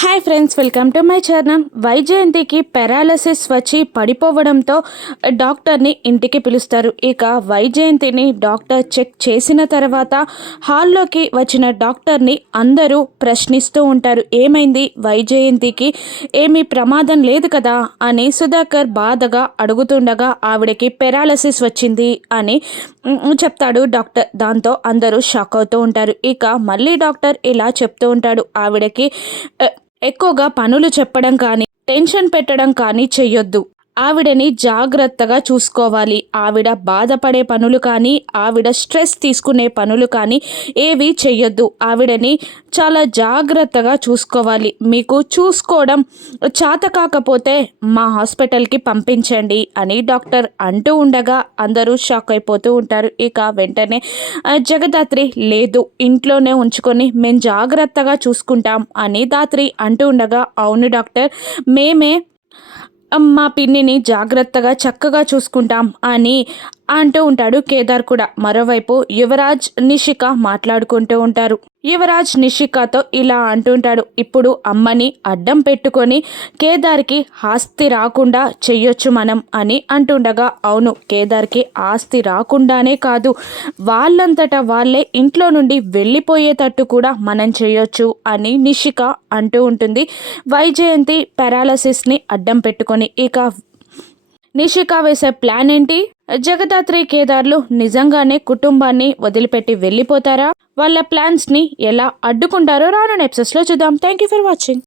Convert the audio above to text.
Hi friends, welcome to my channel. వైజయంతికి paralysis వచ్చి పడిపోవడంతో డాక్టర్ని ఇంటికి పిలుస్తారు. ఇక వైజయంతిని డాక్టర్ చెక్ చేసిన తర్వాత హాల్లోకి వచ్చిన డాక్టర్ని అందరూ ప్రశ్నిస్తూ ఉంటారు. ఏమైంది వైజయంతికి, ఏమీ ప్రమాదం లేదు కదా అని సుధాకర్ బాధగా అడుగుతుండగా ఆవిడకి పెరాలసిస్ వచ్చింది అని చెప్తాడు డాక్టర్. దాంతో అందరూ షాక్ అవుతూ ఉంటారు. ఇక మళ్ళీ డాక్టర్ ఇలా చెప్తూ ఉంటాడు, ఆవిడకి ఎక్కువగా పనులు చెప్పడం కానీ టెన్షన్ పెట్టడం కానీ చెయ్యొద్దు. ఆవిడని జాగ్రత్తగా చూసుకోవాలి. ఆవిడ బాధపడే పనులు కానీ ఆవిడ స్ట్రెస్ తీసుకునే పనులు కానీ ఏవి చెయ్యొద్దు. ఆవిడని చాలా జాగ్రత్తగా చూసుకోవాలి. మీకు చూసుకోవడం చేత కాకపోతే మా హాస్పిటల్కి పంపించండి అని డాక్టర్ అంటూ ఉండగా అందరూ షాక్ అయిపోతూ ఉంటారు. ఇక వెంటనే జగదాత్రి లేదు, ఇంట్లోనే ఉంచుకొని మేము జాగ్రత్తగా చూసుకుంటాం అని దాత్రి అంటూ ఉండగా, అవును డాక్టర్, మేమే మా పిన్నిని జాగ్రత్తగా చక్కగా చూసుకుంటాం అని అంటూ ఉంటాడు కేదార్ కూడా. మరోవైపు యువరాజ్ నిషిక మాట్లాడుకుంటూ ఉంటారు. యువరాజ్ నిషికతో ఇలా అంటుంటాడు, ఇప్పుడు అమ్మని అడ్డం పెట్టుకొని కేదార్కి ఆస్తి రాకుండా చెయ్యొచ్చు మనం అని అంటుండగా, అవును, కేదార్కి ఆస్తి రాకుండానే కాదు, వాళ్ళంతటా వాళ్ళే ఇంట్లో నుండి వెళ్ళిపోయేటట్టు కూడా మనం చేయొచ్చు అని నిషిక అంటూ ఉంటుంది. వైజయంతి పెరాలసిస్ని అడ్డం పెట్టుకొని. ఇక నిషిక వేసే ప్లాన్ ఏంటి? జగదాత్రి కేదార్లు నిజంగానే కుటుంబాన్ని వదిలిపెట్టి వెళ్ళిపోతారా? వాళ్ళ ప్లాన్స్ని ఎలా అడ్డుకుంటారో రానున్న ఎపిసోడ్స్లో చూద్దాం. Thank you for watching.